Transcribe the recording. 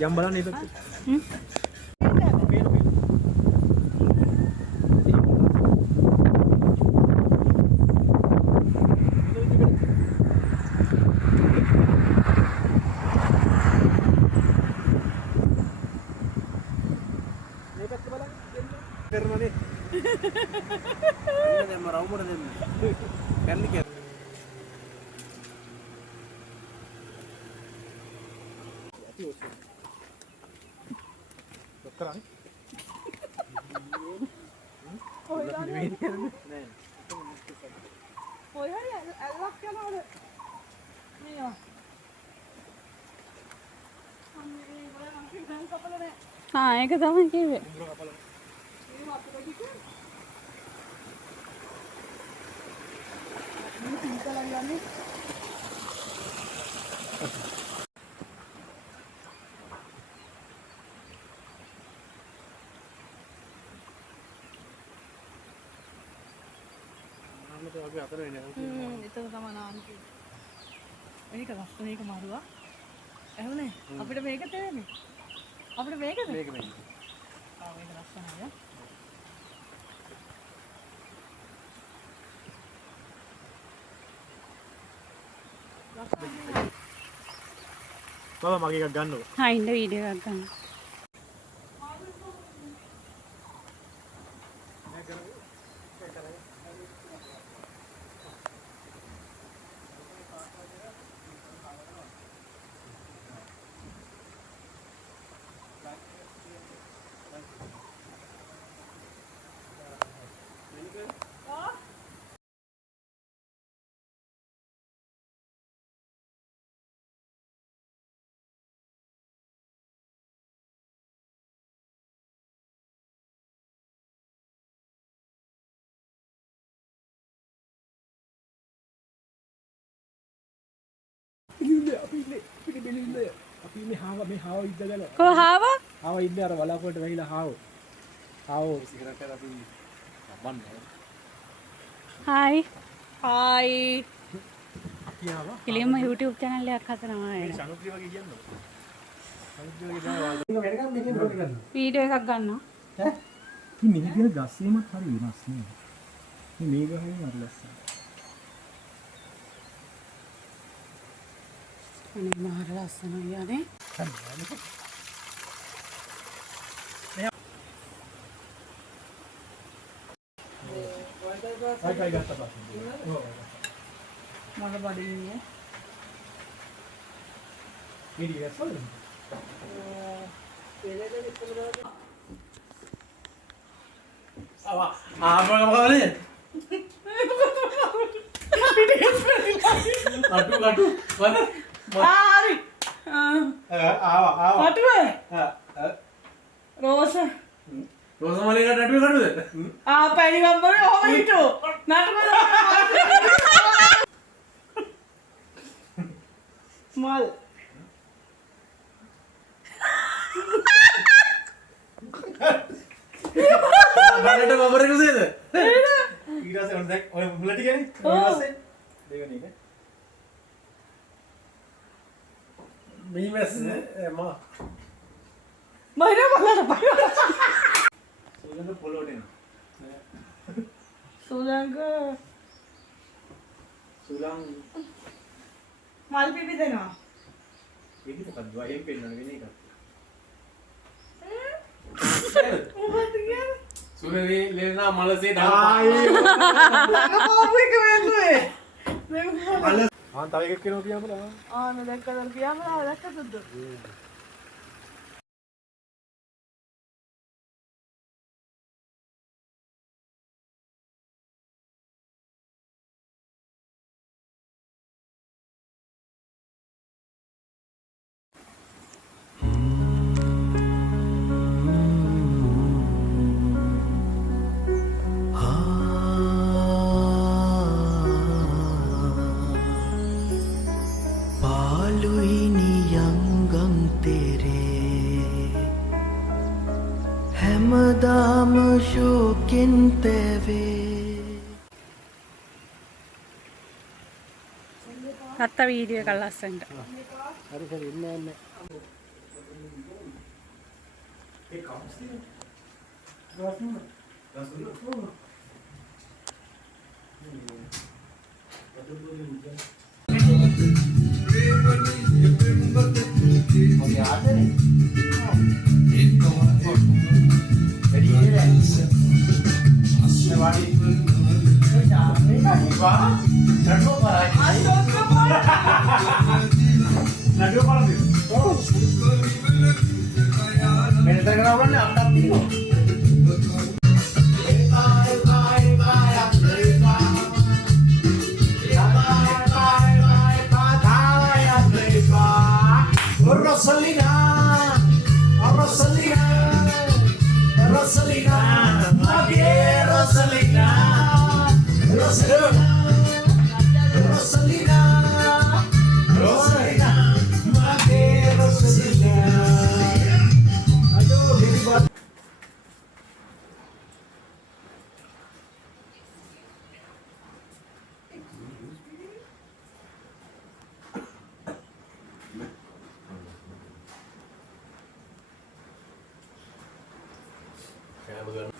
Jam බලන්න ඉතින්. මේ පැත්ත බලන්න. කරනනේ. අන්න දැන් රවුමඩ දෙන්න. කන්නේ කියලා. කරන්නේ ඔය හරි ඇල්ලක් යනවද මේවා ආ ඒක තමයි කිව්වේ අපි අතර වෙන්නේ ඒක තමයි නාන්ති මේක ලස්සන එක මාරුවා ඇහුනේ අපිට මේක තේරෙන්නේ අපිට මේකද මේක ආ මේක ලස්සනයි බබා මගේ එකක් ගන්නකො හා ඉන්න වීඩියෝ එකක් ගන්න අපි ඉන්නේ හාව මේ හාව ඉඳගෙන කො හාව ඉන්නේ අර වලාකුවට වැහිලා හාව සිගරට් එක අපි බබන්නේ හායි කිලියම YouTube channel එකක් හදනවා නේද සනුත්‍රි වගේ කියන්නේ සනුත්‍රි වගේ තමයි වැඩ ගන්න දෙකේ බ්ලොග් කරනවා වීඩියෝ එකක් ගන්නවා ඈ ඉතින් මේ කියන ගස්සීමත් හරි වෙනස් නේ මේ ගහේ හරි ලස්සනයි අනේ මහර ලස්සනයි යන්නේ Vai gasta passando. Manda badinha. Ini ya sol. Sawa. Apa kamu ni? Adu. Mana? Ari. Awa. Adu. Rosa. Rosa malah nak adu kan tu? Apa ini gambar? Oh itu. Nak mana? Mal. Mana tu gambar itu sih tu? Kira saya orang orang belati kan? Kira saya. देखो नहीं क्या? मैं माँ महिना वाला तो पाया सोलंग का फॉलो देना सोलंग माल भी देना ये भी तो कर दो ये पेन लगे नहीं कर वो बात क्या सुने लेना माल से डाल लगा पाओगे कमेंट में हाँ तावे के किलो किया बोला हाँ मैं देख कर किया बोला देख कर तो ශෝකෙන් තැවේ අත්ත වීඩියෝ එක ලස්සනට. හරි හරි ඉන්න යන්න. ඒ කම්ස් තියෙන. ගස්න. Rosalina, Rosalina, Rosalina, my dear Rosalina, Rosalina, Rosalina, Rosalina, my dear Rosalina. Aduh, ini buat. Kayak begitu.